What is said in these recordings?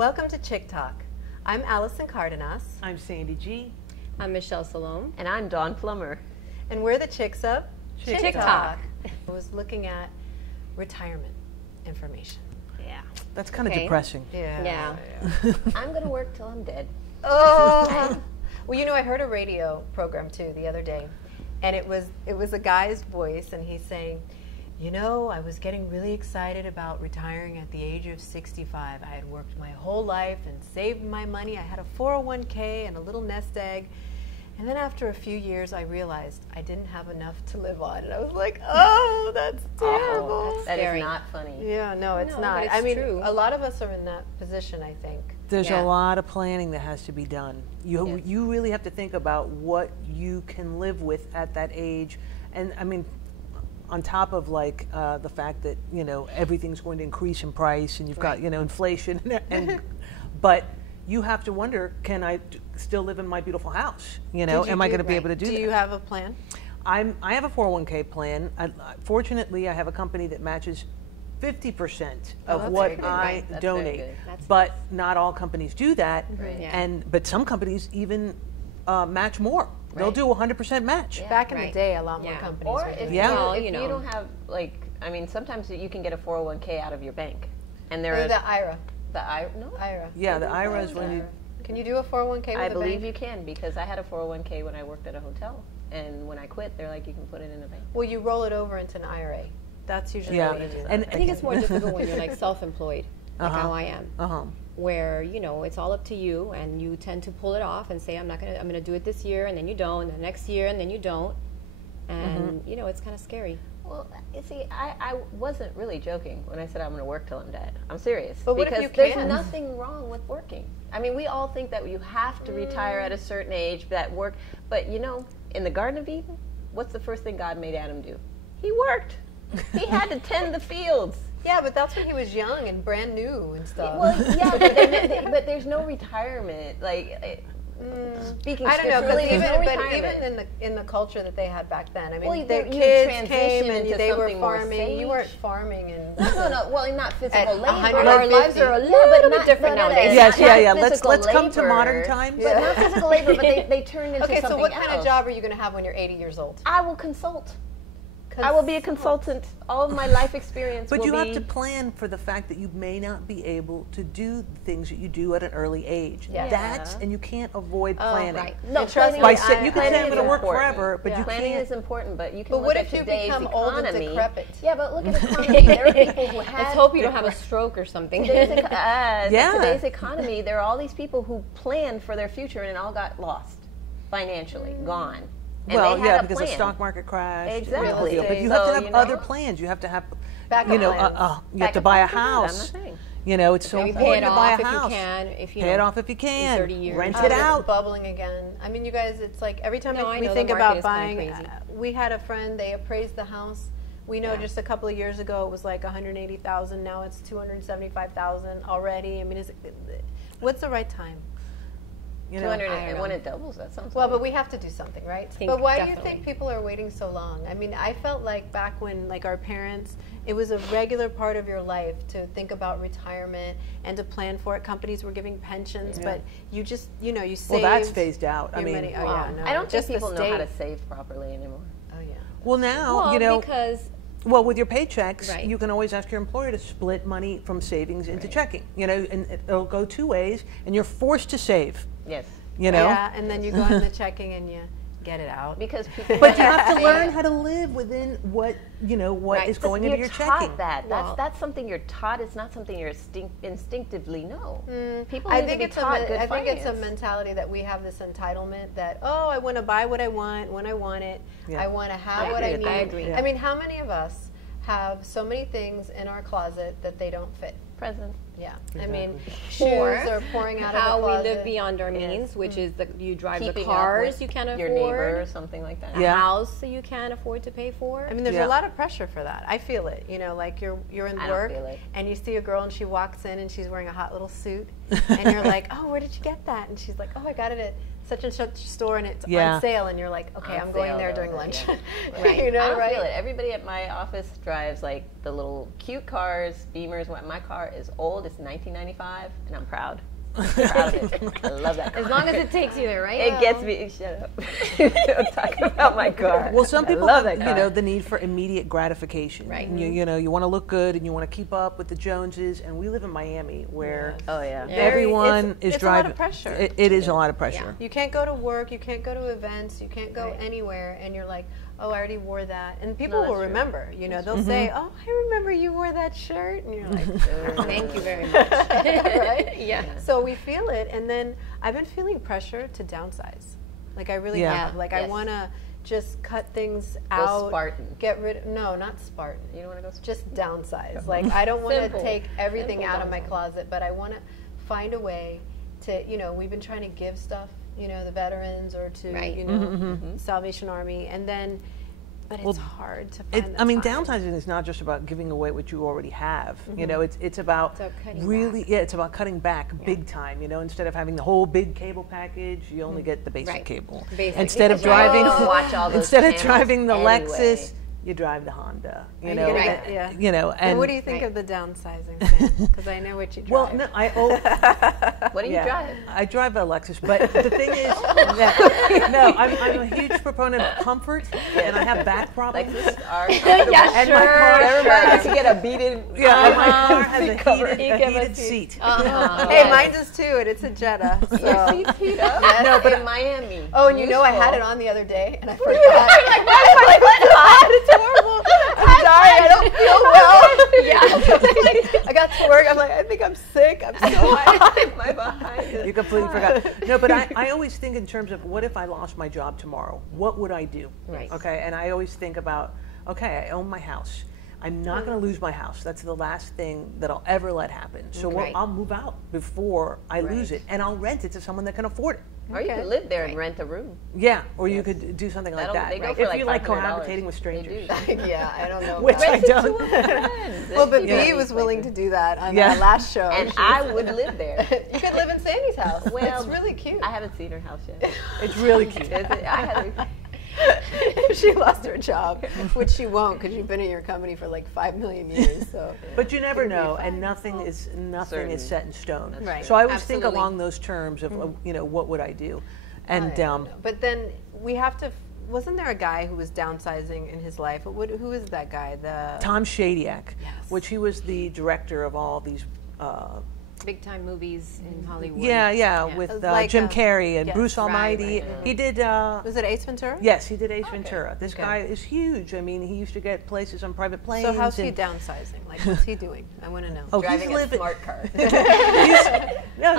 Welcome to Chick Talk. I'm Allison Cardenas. I'm Sandy G. I'm Michelle Salome. And I'm Dawn Plummer. And we're the chicks of Chick Talk. I was looking at retirement information. Yeah. That's kind of Okay. depressing. Yeah. I'm going to work till I'm dead. Oh. Well, you know, I heard a radio program too the other day, and it was a guy's voice, and he's saying, you know, I was getting really excited about retiring at the age of 65. I had worked my whole life and saved my money. I had a 401k and a little nest egg. And then after a few years, I realized I didn't have enough to live on. And I was like, oh, that's terrible. That is Scary. not funny. Yeah, no, it's No, not. but it's I mean, true. a lot of us are in that position, I think. There's Yeah. a lot of planning that has to be done. You Yes. you really have to think about what you can live with at that age. And I mean, on top of like the fact that, you know, everything's going to increase in price and you've got, Right. you know, inflation and but you have to wonder, can I still live in my beautiful house? You know, Did you am I do- going to be right. able to do that? Do you have a plan? I have a 401k plan. Fortunately, I have a company that matches 50% Oh, of that's very what good. I Right. That's very donate. good. That's But not all companies do that. Right. Yeah. But some companies even match more. They'll Right. do 100% match. Yeah. Back in the Right. day, a lot more Yeah. companies Or were if, doing Yeah. that. Well, if you you know. don't have, like, I mean, sometimes you can get a 401k out of your bank. And there Or are the IRA. no, IRA. Yeah, the IRA is when you. Can you do a 401k with I a believe bank? you can, because I had a 401k when I worked at a hotel. And when I quit, they're like, you can put it in a bank. Well, you roll it over into an IRA. That's usually Yeah, what you do. and I think it's more difficult when you're like self-employed, like Uh-huh. how I am, Uh-huh. where you know it's all up to you, and you tend to pull it off and say I'm gonna do it this year, and then you don't, and the next year, and then you don't, and you know it's kind of scary. Well, you see, I wasn't really joking when I said I'm going to work till I'm dead. I'm serious. But what if because you there's can't? nothing wrong with working. I mean, we all think that you have to retire at a certain age, that work. But, you know, in the Garden of Eden, what's the first thing God made Adam do? He worked. He had to tend the fields. Yeah, but that's when he was young and brand new and stuff. Well, yeah, but there's no retirement. Like, speaking I don't know, scripturally, because there's no but retirement. even in the culture that they had back then, I mean, Well, their you kids transition came and into they were something more farming. You weren't sage. farming and No, well, not physical At labor. 150. Our lives are a little bit different nowadays. Yes, not yeah. physical Let's come to labor, modern times. But not physical labor, but they turn into okay. something So what kind of else. job are you going to have when you're 80 years old? I will consult. I will be a consultant. All of my life experience But will you be... have to plan for the fact that you may not be able to do the things that you do at an early age. Yeah. That's, and you can't avoid planning. right. No, And trust planning me, is- You can say planning I'm is going to work important. forever, but Yeah. you Planning can't. is important, but you can But look what at if you today's become old and economy. decrepit? Yeah, but look at economy. There are people who had... Let's hope you don't have a stroke or something. Yeah. Today's economy, there are all these people who planned for their future and it all got lost financially, gone. And Well, they had yeah, a because the plan. stock market crashed. Exactly. But you So, have to have you know, other plans. You have to have, Backup you know, plans. you have Back to up buy a after that, I'm house. not saying. You know, it's so Maybe pay important it to buy off a if you house. can. If you Pay know, it off if you can. 30 years. Rent Oh, it it's out. bubbling again. I mean, you guys, it's like every time No, I we know, think the about market is kinda buying, crazy. we had a friend, they appraised the house. We know Yeah. just a couple of years ago it was like 180,000. Now it's 275,000 already. I mean, what's the right time? You know, 200 I don't and know. when it doubles, that sounds Well, good. but we have to do something, right? Think But why do you definitely. think people are waiting so long? I mean, I felt like back when, like our parents, it was a regular part of your life to think about retirement and to plan for it. Companies were giving pensions, Yeah. but you just, you know, you well, saved. that's phased out. I your mean, money. Oh yeah, no. I don't think just the people know how to state- save properly anymore. Oh yeah. well, now, well, you know, because well, with your paychecks, Right. you can always ask your employer to split money from savings into checking. You know, and it'll go two ways, and you're forced to save. Yes. You know, Yeah, and then you go in the checking and you get it out. Because people... but you have to learn how to live within what you know what Right. is But going you're into your taught checking. that. Well- That's something you're taught. It's not something you instinctively know. People I need think to be it's taught good I think it's a finance. mentality that we have this entitlement that I want to buy what I want when I want it. Yeah. I want to have I what I agree need. with that. I agree. Yeah. I mean, how many of us have so many things in our closet that they don't fit? Present. Yeah, I mean, Or shoes are pouring out of how the we closet. live beyond our means, which is you drive Keeping the up cars with you can afford, your neighbor or something like that. a Yeah. house that you can't afford to pay for. I mean, there's Yeah. a lot of pressure for that. I feel it. You know, like you're in I don't work feel it. and you see a girl and she walks in and she's wearing a hot little suit, and you're like, oh, where did you get that? And she's like, oh, I got it at such and such store and it's Yeah. on sale. And you're like, okay, On I'm going sale, there though, during but lunch. yeah. Right. You know, I don't right? feel it. Everybody at my office drives like the little cute cars, Beamers. My car is old. office in 1995, and I'm proud. Proud of it. I love that. As long as it takes you there, right? It gets me. Shut up. Don't talk about my car. Well, some people I love have, that car. the need for immediate gratification. Right. And you want to look good and you want to keep up with the Joneses. And we live in Miami, where Oh yeah. everyone is it's driving. a lot of pressure. It is a lot of pressure. You can't go to work, you can't go to events, you can't go anywhere, and you're like, oh, I already wore that. And people will remember, they'll say, oh, I remember you wore that shirt. And you're like, Thank you very much. right? Yeah. So we feel it. And then I've been feeling pressure to downsize. Like I really Yeah. have. Like I Yes. want to just cut things Go out. Spartan. Get rid of, no, not Spartan. You don't want to go. Just downsize. Like I don't want to Simple. take everything Simple out of my downsize. closet, but I want to find a way to, we've been trying to give stuff, the veterans or to, Right. Salvation Army, and then, but it's hard to It, find the I mean, time. downsizing is not just about giving away what you already have. It's about It's about cutting really, it's about cutting back big time. Instead of having the whole big cable package, you only get the basic Right. cable. Basic. Instead of Because you driving, don't watch all those instead of channels driving the anyway. Lexus, you drive the Honda. You're gonna Right. get- yeah. And And what do you think Right. of the downsizing, Sam? Because I know what you drive. well, no, What do you drive? I drive a Lexus, but the thing is that I'm a huge proponent of comfort, and I have back problems. Lexus are Yeah, And my car, Everybody needs to get a beaded. and my car has a cover. heated seat. Hey, mine does too, and it's a Jetta. So. Heat up. No, but in Miami. Oh, and I had it Useful. on the other day, and I forgot. It's horrible. I'm dying. I don't feel well. Yeah. I got to work. I'm like, I think I'm sick. I'm so high. My behind. You completely forgot. No, but I always think in terms of what if I lost my job tomorrow? What would I do? Right. Okay, and I always think about, okay, I own my house. I'm not going to lose my house. That's the last thing that I'll ever let happen. So Right. I'll move out before I lose it, and I'll rent it to someone that can afford it. Or you Okay. could live there and rent a room. Yeah, or you could do something like That'll- that. they go Right? for If like you like $500. cohabitating with They strangers. do. Yeah, I don't know. Which about I it. don't. Well, but Yeah. Bee was willing to do that on Yeah. our last show. And She I was- would live there. You could live in Sandy's house. Well, It's really cute. I haven't seen her house yet. It's really cute. I had If she lost her job, which she won't, because you've been in your company for like 5 million years. So, But you never It'll be know, fine. and nothing is Certain. set in stone. Right. So I always think Absolutely. along those terms of what would I do, and but then we have to. Wasn't there a guy who was downsizing in his life? Who is that guy? The Tom Shadyac, Yes. which he was the director of all these. Big time movies in Hollywood. Yeah, with It was like Jim a- Carrey and yes, Bruce right, Almighty. right. He did. was it Ace Ventura? Yes, he did Ace Ventura. This Okay. guy is huge. I mean, he used to get places on private planes. So how's he and- downsizing? Like, what's he doing? I want to know. Oh, driving he's a living. smart car.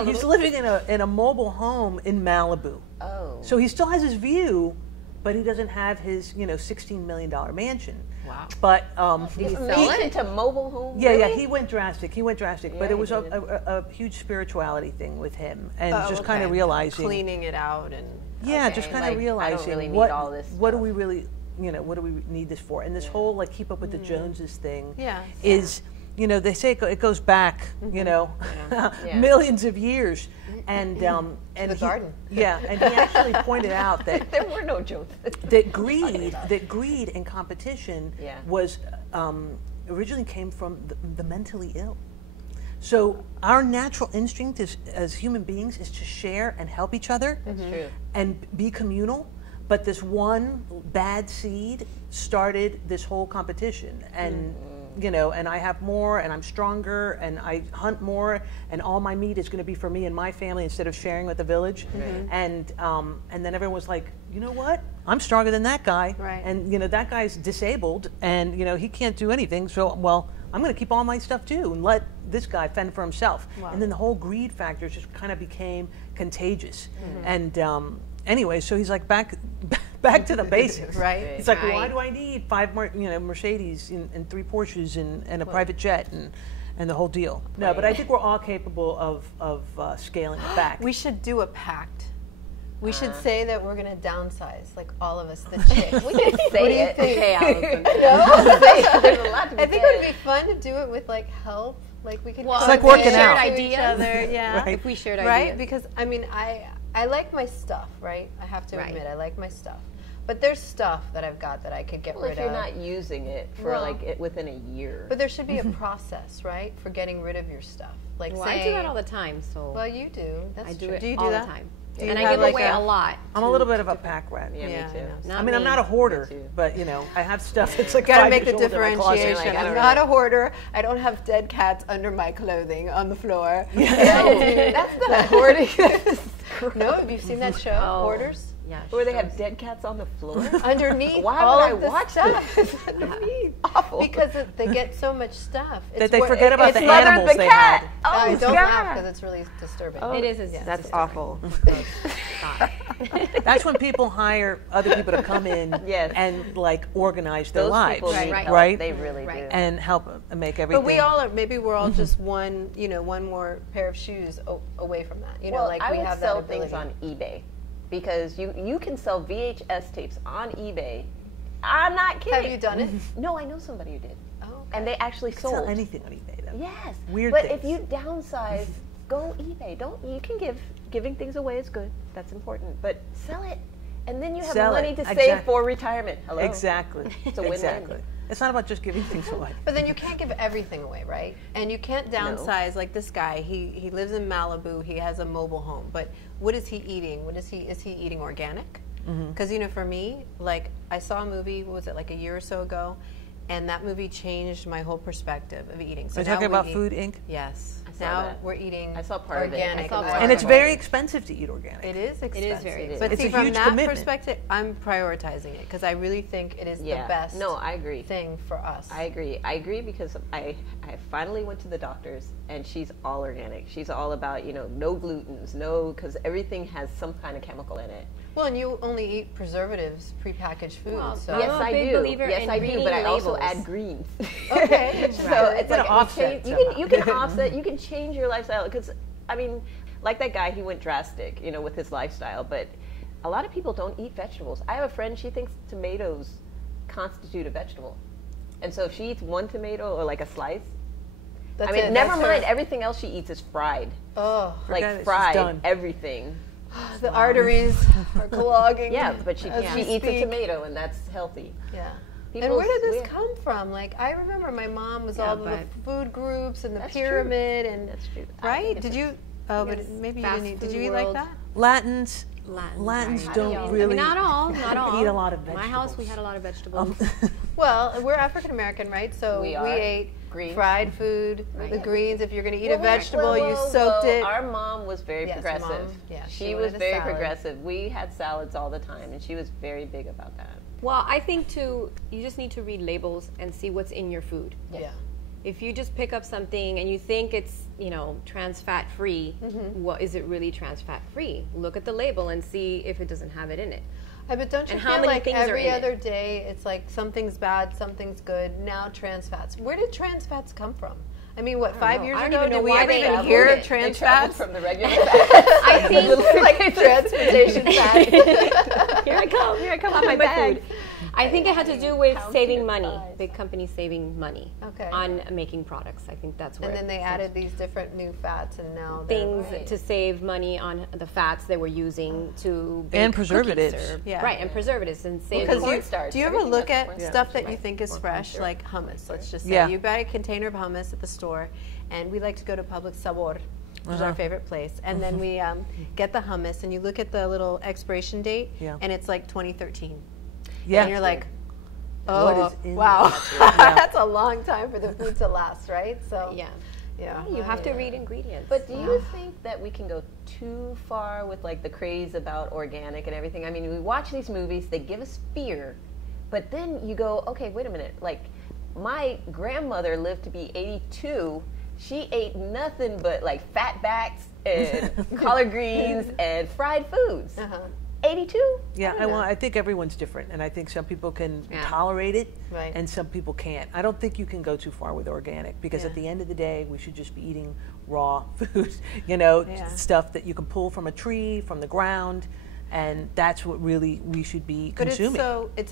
He's living in a mobile home in Malibu. Oh. So he still has his view, but he doesn't have his $16 million mansion. Wow. But He's sell moved it? into mobile home. yeah, really? he went drastic. But Yeah, it was he a, did. a huge spirituality thing with him, and Oh, just kind of okay. realizing, Cleaning it out and. yeah, okay. just kind like, of I realizing don't really need what all this what do stuff. we really, what do we need this for? And this whole like keep up with the Joneses thing, Yeah. is. They say it goes back, Yeah. millions of years, and and the garden. Yeah, and he actually pointed out that There were no Joneses. that greed and competition Yeah. was originally came from the mentally ill. So our natural instinct as human beings is to share and help each other That's true. and be communal. But this one bad seed started this whole competition, and and I have more, and I'm stronger, and I hunt more, and all my meat is going to be for me and my family instead of sharing with the village. And then everyone was like, you know what? I'm stronger than that guy, Right. and that guy's disabled, and he can't do anything. So I'm going to keep all my stuff too, and let this guy fend for himself. Wow. And then the whole greed factor just kind of became contagious. And anyway, so he's like back to the basics. Right. He's like, Right. why do I need 5 more, Mercedes and 3 Porsches and a private jet and the whole deal? No, but I think we're all capable of scaling it back. We should do a pact. We should say that we're going to downsize, like all of us, the chicks. We can say What do you it. think? Okay, Allison. There's a lot to be I think said. it would be fun to do it with like help. Like we could. Well, It's like come working in, out. share Ideas. each other, yeah. Right. If we shared Right? ideas. Because I mean, I like my stuff, right? I have to Right. admit, I like my stuff. But there's stuff that I've got that I could get Well, rid if you're of. not using it for Well, within a year. But there should be a process, right, for getting rid of your stuff. Like Well, saying, I do that all the time, so well, you do. That's I do true. it Do you all do that? the time. Do And you I have give like away a lot. I'm a little bit of a pack rat. Yeah, Yeah, me too. I know. I mean, I'm not a hourder, Me too. but you know, I have stuff that's like Got to 5 make the years old in my closet. differentiation. Like, I I'm don't not know. a hoarder. I don't have dead cats under my clothing on the floor. That's the hoarding. No, have you seen that show, Oh. Hoarders? Yeah, Where they sure. have dead cats on the floor. Underneath Why all would I of the watch stuff. this? is underneath. Awful. Because they get so much stuff. That they forget about it's the Mother animals the they cat. had. Oh, I don't God. laugh because it's really disturbing. It is. It's That's disturbing. awful. That's when people hire other people to come in Yes. and like organize their Those lives, people need Right. help. right? They really Right. do. And help make everything. But we all are. Maybe we're all just one. You know, one more pair of shoes away from that. You know, Well, like I we would have sell that ability. things on eBay because you can sell VHS tapes on eBay. I'm not kidding. Have you done it? No, I know somebody who did, Oh, okay. and they actually sell sold. anything on eBay though. Yes, Weird But things. if you downsize, go eBay. You can giving things away is good. That's important, but sell it, and then you have Sell money it. to save Exactly. for retirement. Hello. Exactly. It's a win-win. Exactly. It's not about just giving things away. But then you can't give everything away, right? And you can't downsize like this guy. He lives in Malibu. He has a mobile home. But what is he eating? Is he eating organic? Because you know, for me, like I saw a movie. What was it, like a year or so ago? And that movie changed my whole perspective of eating. So Are you now talking we about eat- Food Inc.? Yes. saw Now that. we're eating I saw part of it. organic. I saw and part And of it's it. very expensive to eat organic. It is expensive. very expensive. But It's see, a from huge that commitment. perspective, I'm prioritizing it because I really think it is Yeah. the best No, I agree. thing for us. I agree. I agree because I finally went to the doctor's and she's all organic. She's all about, no glutens, because everything has some kind of chemical in it. Well, and you only eat preservatives, prepackaged food. Well, so I'm Yes, a I big do. believer Yes, in I do. reading But I also labels. add greens. Okay. So it's Gotta like offset you can offset. You can change your lifestyle because I mean, like that guy, he went drastic, with his lifestyle. But a lot of people don't eat vegetables. I have a friend. She thinks tomatoes constitute a vegetable, and so if she eats one tomato or like a slice. That's I mean, it. never That's mind. her- Everything else she eats is fried, Oh, Forget it, like she's fried done. everything. the arteries are clogging. Yeah, but she as we eats a speak. tomato, and that's healthy. Yeah. And People's- where did this we- come from? Like, I remember my mom was Yeah, all the but- food groups and the That's true. pyramid and That's true. I right. think Did it's you? Oh, but it's maybe you fast didn't. Eat. Did food you eat like world. that? Latins Latins don't I mean, really not all. Not all. eat a lot of My house, we vegetables. had a lot of vegetables. Well, we're African American, right? So We are. ate Greens. fried food, the greens. If you're going to eat a Well, vegetable, you well, soaked it. Our mom was very Yes, your progressive. mom, yeah, she she wanted was a very salad. progressive. We had salads all the time, and she was very big about that. Well, I think too, you just need to read labels and see what's in your food. Yeah. If you just pick up something and you think it's, trans fat free, what is it really trans fat free? Look at the label and see if it doesn't have it in it. But don't you And feel how many like things are every in it? other day it's like something's bad, something's good. Now trans fats. Where did trans fats come from? I mean, what, 5 know. years I don't ago? even know Did we why ever they even traveled hear it. of trans They traveled fats? from the regular fats. I think like transportation fats. here I come on my food. I think it had to do with saving money, big companies saving money Okay. on making products. I think that's where And then they it added these different new fats, and now things they're- to save money on the fats they were using to bake And cookies preservatives. or- Yeah. right, and preservatives and save Because money. cornstarch. do you ever Everything look has at cornstarch. stuff that you Right. think is Or fresh, cornstarch. like hummus? Let's just say Yeah. you buy a container of hummus at the store, and we like to go to Public Sabor, which is our favorite place. And then we get the hummus, and you look at the little expiration date, Yeah. and it's like 2013. Yeah. And you're like, What oh, is in wow, that? Yeah. that's a long time for the food to last, right? So Yeah. yeah, You have to read ingredients. But do you think that we can go too far with like the craze about organic and everything? I mean, we watch these movies, they give us fear, but then you go, okay, wait a minute. Like, my grandmother lived to be 82. She ate nothing but like fat backs and collard greens and fried foods. 82? Yeah, I think everyone's different, and I think some people can Yeah. tolerate it, Right. and some people can't. I don't think you can go too far with organic because at Yeah. the end of the day, we should just be eating raw food. Yeah. Stuff that you can pull from a tree, from the ground, and that's what really we should be But consuming.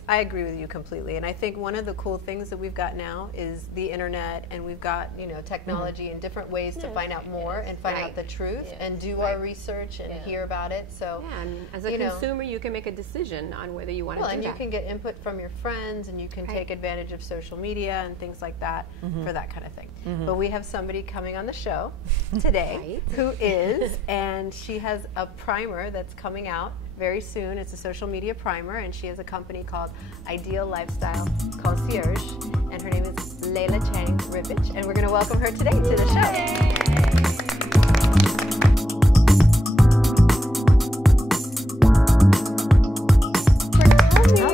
I agree with you completely. And I think one of the cool things that we've got now is the internet, and we've got, technology and different ways to find out more and find out the truth and do our research and hear about it. So, Yeah, and as a consumer, you can make a decision on whether you want to do and that. you can get input from your friends, and you can take advantage of social media and things like that for that kind of thing. But we have somebody coming on the show today who is, and she has a primer that's coming out very soon. It's a social media primer, and she has a company called Ideal Lifestyle Concierge, and her name is Layla Chang Ripich, and we're going to welcome her today to the show.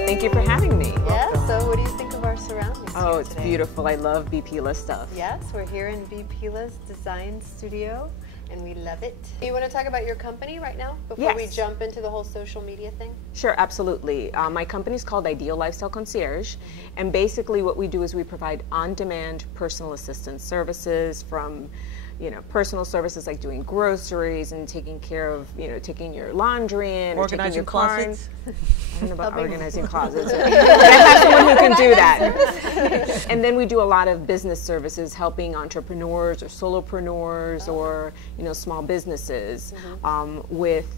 Thank you for having me. Yeah, so what do you think of our surroundings? Oh, here it's today? beautiful. I love BPLA stuff. Yes, we're here in BPLA's design studio, and we love it. Do you want to talk about your company right now before we Yes. jump into the whole social media thing? Sure, absolutely. My company is called Ideal Lifestyle Concierge, and basically what we do is we provide on-demand personal assistance services from personal services like doing groceries and taking care of, taking your laundry in or taking your Organizing car in. closets. I don't know about organizing closets, but I have someone who can do that. And then we do a lot of business services, helping entrepreneurs or solopreneurs or small businesses with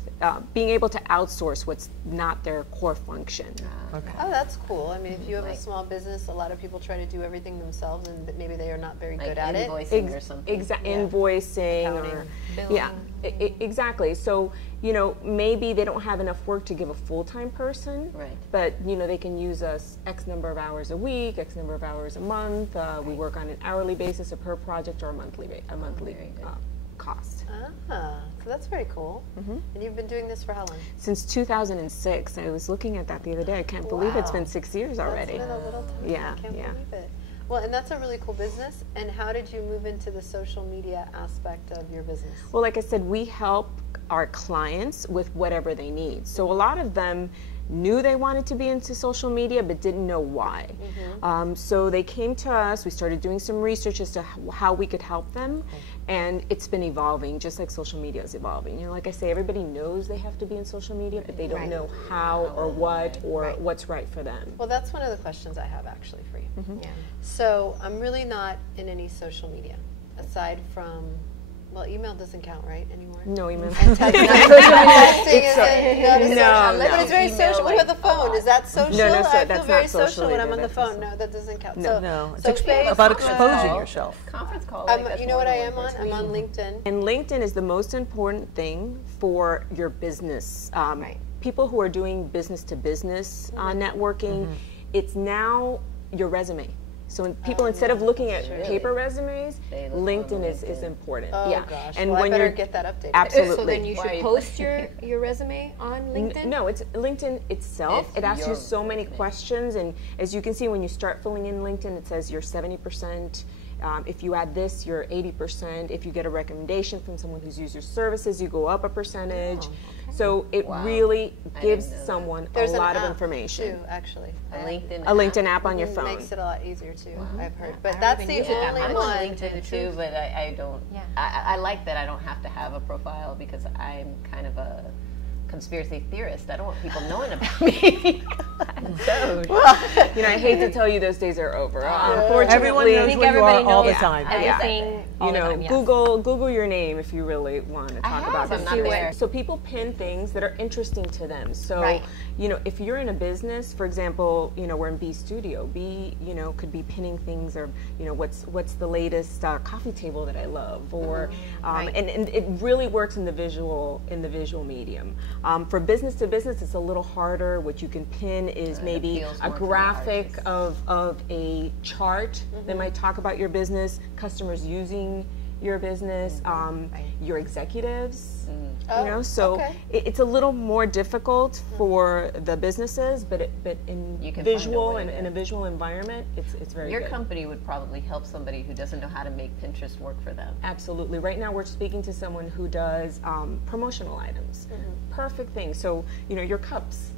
being able to outsource what's not their core function. Oh, that's cool. I mean, if you have a small business, a lot of people try to do everything themselves, and maybe they are not very good at it. Invoicing or something. Invoicing Accounting, or billing. exactly. So maybe they don't have enough work to give a full-time person, Right. but they can use us X number of hours a week, X number of hours a month. We work on an hourly basis, a per project, or a monthly cost. Ah, so that's very cool. And you've been doing this for how long? Since 2006. I was looking at that the other day. I can't believe it's been 6 years already. It's been a little time. Yeah, I can't yeah. believe it. Well, and that's a really cool business. And how did you move into the social media aspect of your business? Well, like I said, we help our clients with whatever they need. So a lot of them knew they wanted to be into social media but didn't know why. So they came to us, we started doing some research as to how we could help them, and it's been evolving just like social media is evolving. Like I say, everybody knows they have to be in social media, but they don't know how or what or what's right for them. Well, that's one of the questions I have actually for you. Yeah. So I'm really not in any social media aside from, well, email doesn't count, right, anymore? No email. Texting isn't not a social, No, but it's very Email, social. What about the phone? Is that social? No, I feel that's very not social social when I'm either. on the That's phone. not No, that doesn't count. No. So, No, so it's Facebook, about exposing yourself. Conference call. You know what I am on? I'm on LinkedIn. And LinkedIn is the most important thing for your business. People who are doing business to business networking, it's now your resume. So when people, instead of looking at paper resumes, They look LinkedIn on is important. Oh yeah. gosh. And Well, I when better you're get that updated. absolutely. So then you Why should are you post your resume on LinkedIn? No, it's LinkedIn itself. It's It asks you your so many resume. questions, and as you can see, when you start filling in LinkedIn, it says you're 70%. If you add this, you're 80%. If you get a recommendation from someone who's used your services, you go up a percentage. So it really I gives didn't know that. someone There's a an lot of app, information. too, actually. A LinkedIn. A LinkedIn app on your It phone. makes it a lot easier too. I've heard, I but don't that's even the use it that only much. I'm one. on LinkedIn too, but I don't. Yeah. I like that I don't have to have a profile because I'm kind of a conspiracy theorist. I don't want people knowing about me. I hate to tell you those days are over. Unfortunately, Everyone knows where you are all the time. Everything, all the time, yes. Google your name if you really want to talk about I'm this. not there. So people pin things that are interesting to them. So Right. if you're in a business, for example, we're in B Studio. B could be pinning things, or what's the latest coffee table that I love, or and it really works in the visual medium. For business to business, it's a little harder. What you can pin is maybe appeals a more to the graphic artist. of a chart that might talk about your business, customers using your business, your executives. So okay. it's a little more difficult for the businesses, but in You can find a visual way and to- in a visual environment, it's very Your good. company would probably help somebody who doesn't know how to make Pinterest work for them. Absolutely. Right now, we're speaking to someone who does promotional items. Perfect thing. So your cups.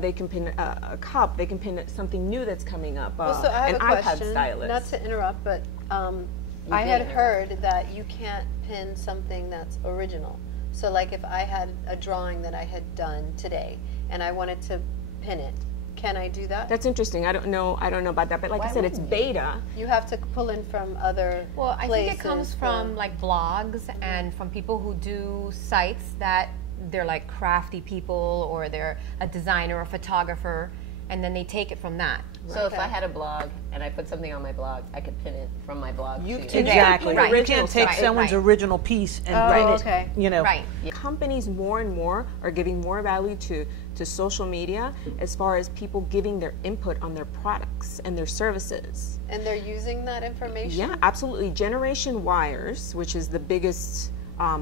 They can pin a cup. They can pin something new that's coming up. Well, so I have an a iPad question. stylus. Not to interrupt, but I did had interrupt. heard that you can't pin something that's original. So like if I had a drawing that I had done today and I wanted to pin it, can I do that? That's interesting. I don't know about that, but like I said, it's beta. You have to pull in from other Well, I places. think it comes from like blogs and from people who do sites that they're like crafty people or they're a designer or photographer, and then they take it from that. So if I had a blog and I put something on my blog, I could pin it from my blog to Exactly. Right. You can't take Right, someone's right. original piece and Oh, print it. okay. You know. Right. Companies more and more are giving more value to social media as far as people giving their input on their products and their services. And they're using that information? Yeah, absolutely. Generation Yers, which is the biggest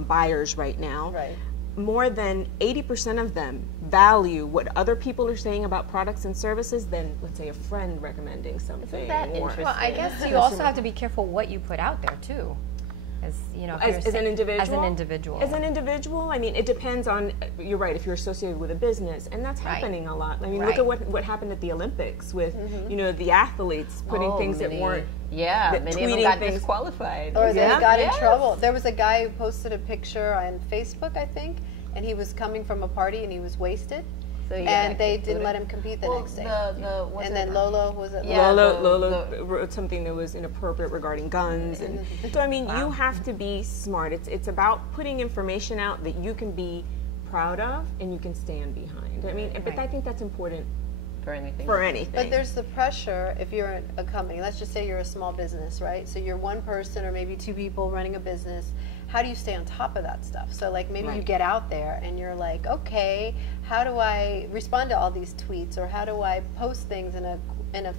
buyers right now, Right. more than 80% of them value what other people are saying about products and services than, let's say, a friend recommending something. Isn't that or- interesting? Well, I guess you also have to be careful what you put out there too, as you know, if you're As an saying- individual? As an individual. As an individual, I mean, it depends on, you're right, if you're associated with a business, and that's Right. happening a lot. I mean, Right. look at what happened at the Olympics with, you know, the athletes putting things that weren't, Yeah, that many of them tweeting got things- disqualified. Or they Yeah. got in Yes. trouble. There was a guy who posted a picture on Facebook, I think, and he was coming from a party and he was wasted. So he And got they kicked didn't with let it. him compete the Well, next day. what's And it? then Lolo, was it Yeah. Lolo the- wrote something that was inappropriate regarding guns, and so I mean, you have to be smart. It's about putting information out that you can be proud of and you can stand behind. I mean, but I think that's important for anything. for anything. But there's the pressure if you're a company. Let's just say you're a small business, right? So you're one person or maybe two people running a business. How do you stay on top of that stuff? So like maybe you Right. get out there and you're like, okay, how do I respond to all these tweets, or how do I post things in a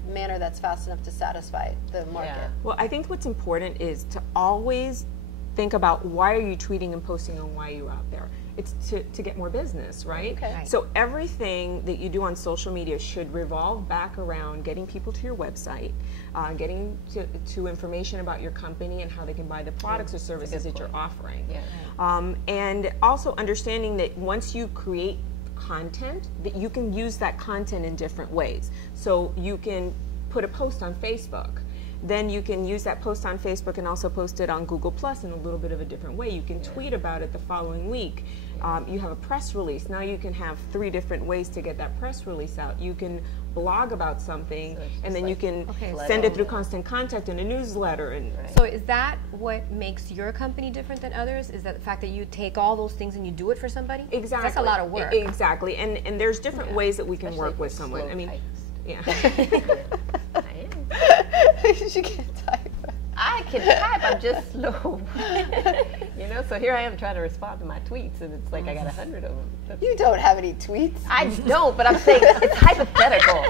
manner that's fast enough to satisfy the market? Yeah. Well, I think what's important is to always think about why are you tweeting and posting and why are you out there. It's to get more business, right? Okay. Right. So everything that you do on social media should revolve back around getting people to your website, getting to information about your company and how they can buy the products or services that you're offering. Yeah. And also understanding that once you create content, that you can use that content in different ways. So you can put a post on Facebook. Then you can use that post on Facebook and also post it on Google Plus in a little bit of a different way. You can tweet about it the following week. You have a press release. Now you can have 3 different ways to get that press release out. You can blog about something, and then you can send it through Constant Contact in a newsletter. And So is that what makes your company different than others? Is that the fact that you take all those things and you do it for somebody? exactly, That's a lot of work. Exactly, and there's different ways that we can work with someone. I mean, yeah. She can't type. I can type, I'm just slow. You know, so here I am trying to respond to my tweets, and it's like I got 100 of them. You don't have any tweets. I don't, but I'm saying it's hypothetical.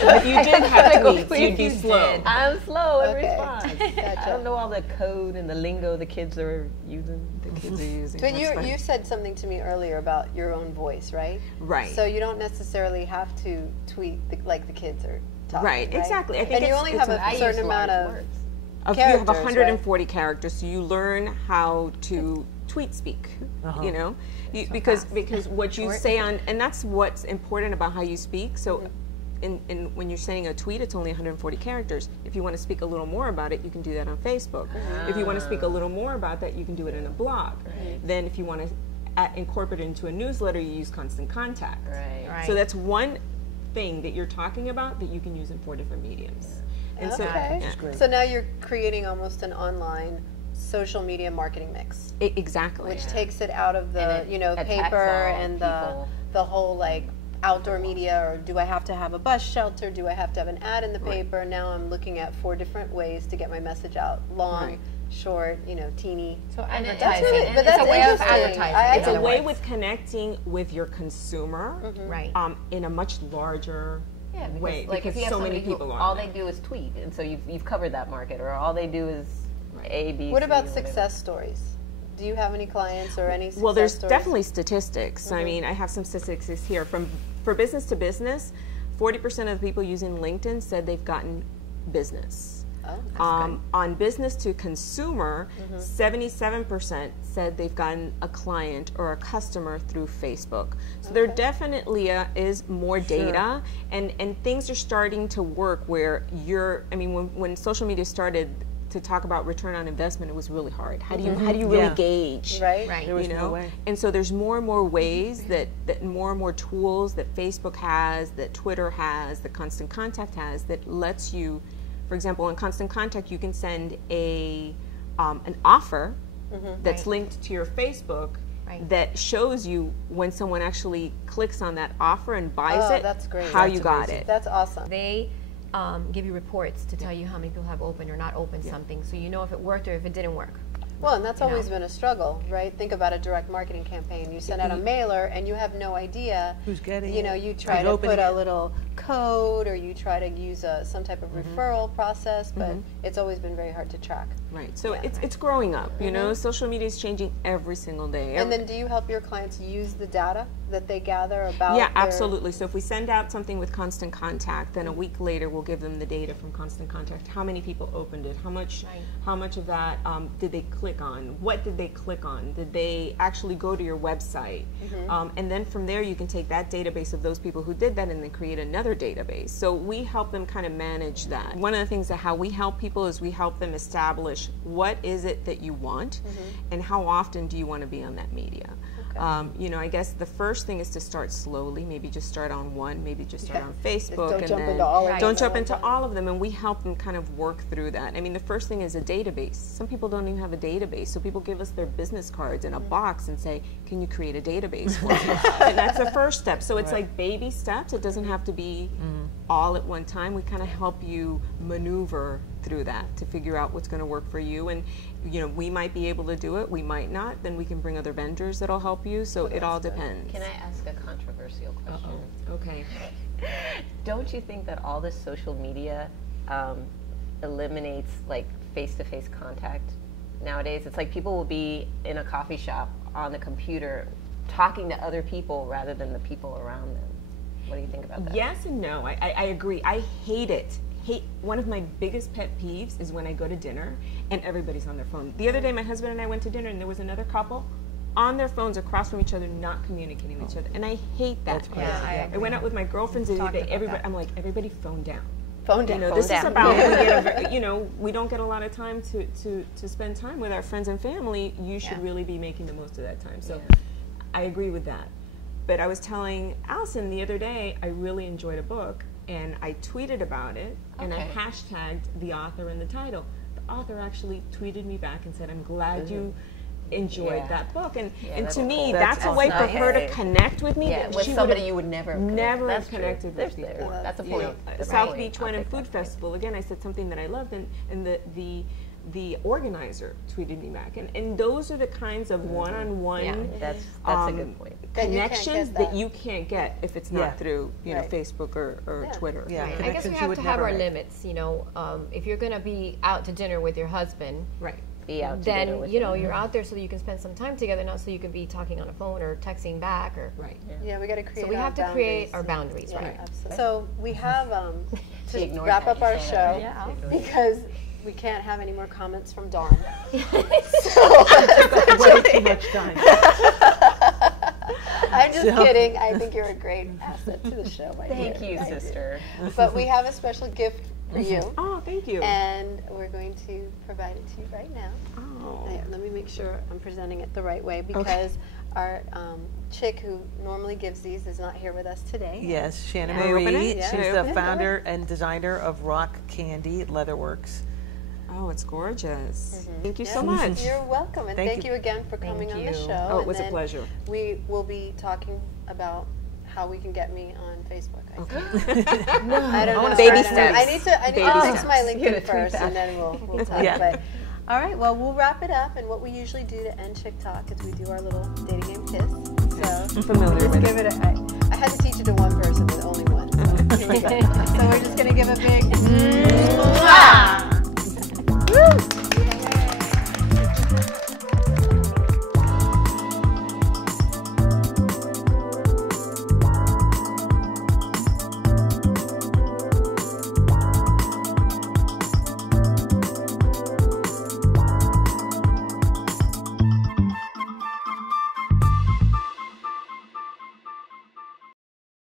If you did have tweets, you'd be you slow. did. I'm slow in Okay. response. Gotcha. I don't know all the code and the lingo the kids are using. But That's you funny. you said something to me earlier about your own voice, right? Right. So you don't necessarily have to tweet like the kids are talking. Right, exactly. I think and you it's- only it's have a- a certain amount of. You have characters, 140 characters, so you learn how to tweet speak. You know, because what you say on, and that's what's important about how you speak. So, in when you're sending a tweet, it's only 140 characters. If you want to speak a little more about it, you can do that on Facebook. If you want to speak a little more about that, you can do it in a blog. Then, if you want to incorporate it into a newsletter, you use Constant Contact. Right. So that's one thing that you're talking about that you can use in 4 different mediums. And so, Okay. yeah. So now you're creating almost an online social media marketing mix, Exactly. which takes it out of the And it attacks paper all and people. the whole like outdoor media, or do I have to have a bus shelter? Do I have to have an ad in the paper? Now I'm looking at 4 different ways to get my message out: long, Right. short, teeny. So And it- advertising. that's really- and but it's that's a way of interesting. advertising. It's in a other way words. with connecting with your consumer Right. in a much larger Yeah, because, way like, because if you have so many somebody who people are. all they do is tweet, and so you've covered that market, or all they do is A, B, What C, about or whatever. success stories? Do you have any clients or any success Well, there's stories? definitely statistics. I mean, I have some statistics here. For business to business, 40% of the people using LinkedIn said they've gotten business. Oh, that's On business to consumer, 77% said they've gotten a client or a customer through Facebook. So there definitely is more data, and things are starting to work where when social media started, to talk about return on investment, it was really hard. How do you really Yeah. gauge? Right. Right. There was You no know, way. and so there's more and more ways that more and more tools that Facebook has, that Twitter has, that Constant Contact has, that lets you, for example, in Constant Contact, you can send an offer that's linked to your Facebook Right. that shows you when someone actually clicks on that offer and buys Oh, it, that's great. how That's you got amazing. it. That's awesome. They give you reports to tell you how many people have opened or not opened something, so you know if it worked or if it didn't work. Well, and that's always been a struggle, right? Think about a direct marketing campaign. You send out a mailer and you have no idea Who's getting you know, it, you try who's to opening put a it. little code or you try to use some type of referral process, but it's always been very hard to track. Right. So it's growing up. You know, social media is changing every single day. And then do you help your clients use the data that they gather about Yeah, their- absolutely. So if we send out something with Constant Contact, then a week later we'll give them the data from Constant Contact. How many people opened it? How much of that did they click on? What did they click on? Did they actually go to your website? And then from there you can take that database of those people who did that and then create another database. So we help them kind of manage that. One of the things that how we help people is we help them establish what is it that you want and how often do you want to be on that media. You know, I guess the first thing is to start slowly. Maybe just start on one. Maybe just start on Facebook. Don't and jump then into all of them don't at jump one into time. all of them, and we help them kind of work through that. I mean, the first thing is a database. Some people don't even have a database, so people give us their business cards in a box and say, "Can you create a database for me?" And that's the first step. So it's like baby steps. It doesn't have to be all at one time. We kind of help you maneuver through that to figure out what's going to work for you. And you know, we might be able to do it, we might not. Then we can bring other vendors that'll help you. So it all depends. Can I ask a controversial question? Okay. Don't you think that all this social media eliminates like face-to-face contact nowadays? It's like people will be in a coffee shop on the computer talking to other people rather than the people around them. What do you think about that? Yes and no. I agree. I hate it. One of my biggest pet peeves is when I go to dinner and everybody's on their phone. The other day, my husband and I went to dinner and there was another couple on their phones across from each other, not communicating with each other, and I hate that. I went out with my girlfriends the other day. Everybody phone down. phone You down. know, phone this down. is about we don't get a lot of time to spend time with our friends and family. You should really be making the most of that time. So I agree with that. But I was telling Allison the other day, I really enjoyed a book, and I tweeted about it, and I hashtagged the author and the title. The author actually tweeted me back and said, "I'm glad you enjoyed that book." And that's to me, cool. that's a way for her to nice. connect with me. Yeah, that with she somebody would've you would never never that's have connected true. with There's before. there. That's a You point. know, That's a South point. Beach I'll Wine and take Food that. Festival, again, I said something that I loved, and the organizer tweeted me back. And those are the kinds of one-on-one That's a good point. That you can't connections get that that. you can't get if it's not Yeah. through Right. Facebook or Twitter. Yeah, I guess we connections you have would to have never our make. limits. You know, if you're going to be out to dinner with your husband, Right. Be out to dinner then with you know them. you're out there so that you can spend some time together, not so you can be talking on a phone or texting back or. Right. Yeah, we got to create. So we our have to create boundaries. our boundaries, Yeah, right? absolutely. So we have She to ignored wrap that. up our You said show that. Yeah. because we can't have any more comments from Dawn. Way too much time. I'm just kidding. I think you're a great asset to the show, my Thank dear. you, I do. sister. But we have a special gift for you, Oh, thank you. and we're going to provide it to you right now. Oh. Let me make sure I'm presenting it the right way because our chick who normally gives these is not here with us today. Yes, Shannon Can I open Marie. it? Yeah. She's Can I the open it? founder and designer of Rock Candy Leatherworks. Oh, it's gorgeous. Thank you so Yeah. much. You're welcome, and Thank thank you. you again for coming on the you. show. Oh, it and was a then pleasure. We will be talking about how we can get me on Facebook. I think. I don't know. Baby I don't know. steps. I need to Baby fix steps. my You gotta LinkedIn tweet first, that. and then we'll talk. Yeah. But all right, well, we'll wrap it up. And what we usually do to end Chick Talk is we do our little dating game kiss. So I'm familiar just with give it. I had to teach it to one person, but only one. So here we go. So we're just gonna give a big